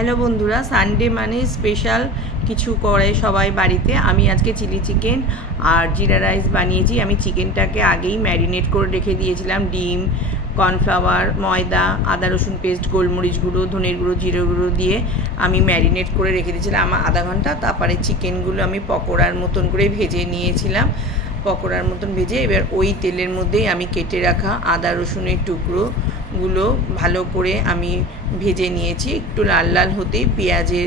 Hello বন্ধুরা, Sunday মানে special কিছু করে সবাই বাড়িতে। আমি আজকে চিলি চিকেন আর জিরা রাইস বানিয়েছি। আমি চিকেনটাকে আগেই ম্যারিনেট করে রেখে দিয়েছিলাম। ডিম, কর্নফ্লাওয়ার, ময়দা, আদা রসুন পেস্ট, গোলমরিচ গুঁড়ো, ধনের গুঁড়ো, জিরে গুঁড়ো দিয়ে আমি ম্যারিনেট করে রেখে দিয়েছিলাম আমার আধা ঘন্টা। তারপরে চিকেনগুলো আমি পকোড়ার মতন করে ভেজে নিয়েছিলাম। পকোড়ার মতন ভেজে এবার ওই তেলের মধ্যেই আমি কেটে রাখা আদা রসুনের টুকরোগুলো ভালো করে আমি ভেজে নিয়েছি। একটু লাল লাল হতেই পেঁয়াজের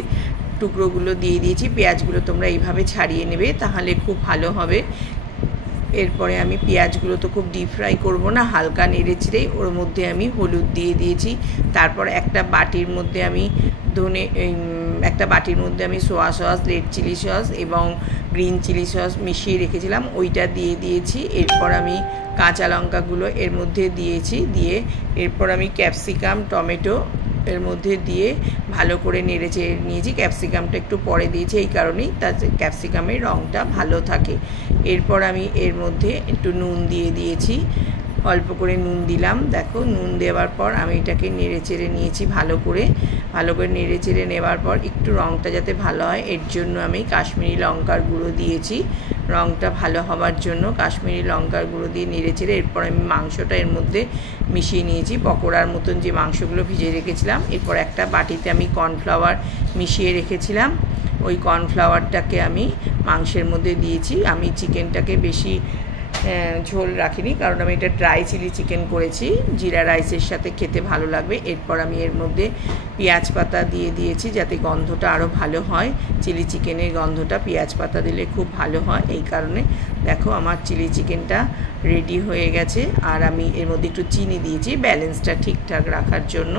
টুকরোগুলো দিয়ে দিয়েছি। পেঁয়াজগুলো তোমরা এইভাবে ছাড়িয়ে নেবে, তাহলে খুব ভালো হবে। এরপরে আমি পেঁয়াজগুলো তো খুব ডিপ ফ্রাই করবো না, হালকা নেড়ে চেড়ে ওর মধ্যে আমি হলুদ দিয়ে দিয়েছি। তারপর একটা বাটির মধ্যে আমি soya sauce, red chilli sauce এবং গ্রিন চিলি সস মিশিয়ে রেখেছিলাম, ওইটা দিয়ে দিয়েছি। এরপর আমি কাঁচা লঙ্কাগুলো এর মধ্যে দিয়েছি, দিয়ে এরপর আমি ক্যাপসিকাম, টমেটো এর মধ্যে দিয়ে ভালো করে নেড়ে চেড়ে নিয়েছি। ক্যাপসিকামটা একটু পরে দিয়েছি এই কারণেই, তাতে ক্যাপসিকামের রঙটা ভালো থাকে। এরপর আমি এর মধ্যে একটু নুন দিয়ে দিয়েছি, অল্প করে নুন দিলাম। দেখো, নুন দেওয়ার পর আমি এটাকে নেড়ে চেড়ে নিয়েছি ভালো করে নেড়ে চেড়ে নেওয়ার পর একটু রঙটা যাতে ভালো হয় এর জন্য আমি কাশ্মীরি লঙ্কার গুঁড়ো দিয়েছি। রঙটা ভালো হওয়ার জন্য কাশ্মীরি লঙ্কার গুঁড়ো দিয়ে নেড়ে চেড়ে এরপর আমি মাংসটা এর মধ্যে মিশিয়ে নিয়েছি, পকোড়ার মতন যে মাংসগুলো ভিজে রেখেছিলাম। এরপর একটা বাটিতে আমি কর্নফ্লাওয়ার মিশিয়ে রেখেছিলাম, ওই কর্নফ্লাওয়ারটাকে আমি মাংসের মধ্যে দিয়েছি। আমি চিকেনটাকে বেশি ঝোল রাখিনি, কারণ আমি এটা ড্রাই চিলি চিকেন করেছি, জিরা রাইসের সাথে খেতে ভালো লাগবে। এরপর আমি এর মধ্যে পেঁয়াজ পাতা দিয়ে দিয়েছি, যাতে গন্ধটা আরও ভালো হয়। চিলি চিকেনের গন্ধটা পেঁয়াজ পাতা দিলে খুব ভালো হয়, এই কারণে। দেখো, আমার চিলি চিকেনটা রেডি হয়ে গেছে। আর আমি এর মধ্যে একটু চিনি দিয়েছি ব্যালেন্সটা ঠিকঠাক রাখার জন্য।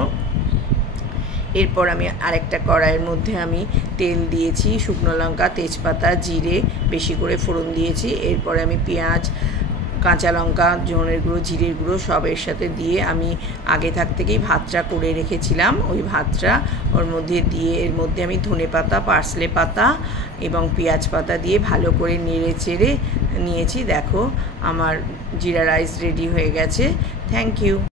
এরপর আমি আরেকটা কড়াইয়ের মধ্যে আমি তেল দিয়েছি, শুকনো লঙ্কা, তেজপাতা, জিরে বেশি করে ফোড়ন দিয়েছি। এরপরে আমি পেঁয়াজ, কাঁচা লঙ্কা, ধনের গুঁড়ো, জিরের গুঁড়ো সবের সাথে দিয়ে আমি আগে থেকেই ভাতটা করে রেখেছিলাম, ওই ভাতটা ওর মধ্যে দিয়ে এর মধ্যে আমি ধনে পাতা, পার্সলে পাতা এবং পেঁয়াজ পাতা দিয়ে ভালো করে নেড়ে চেড়ে নিয়েছি। দেখো, আমার জিরা রাইস রেডি হয়ে গেছে। Thank you.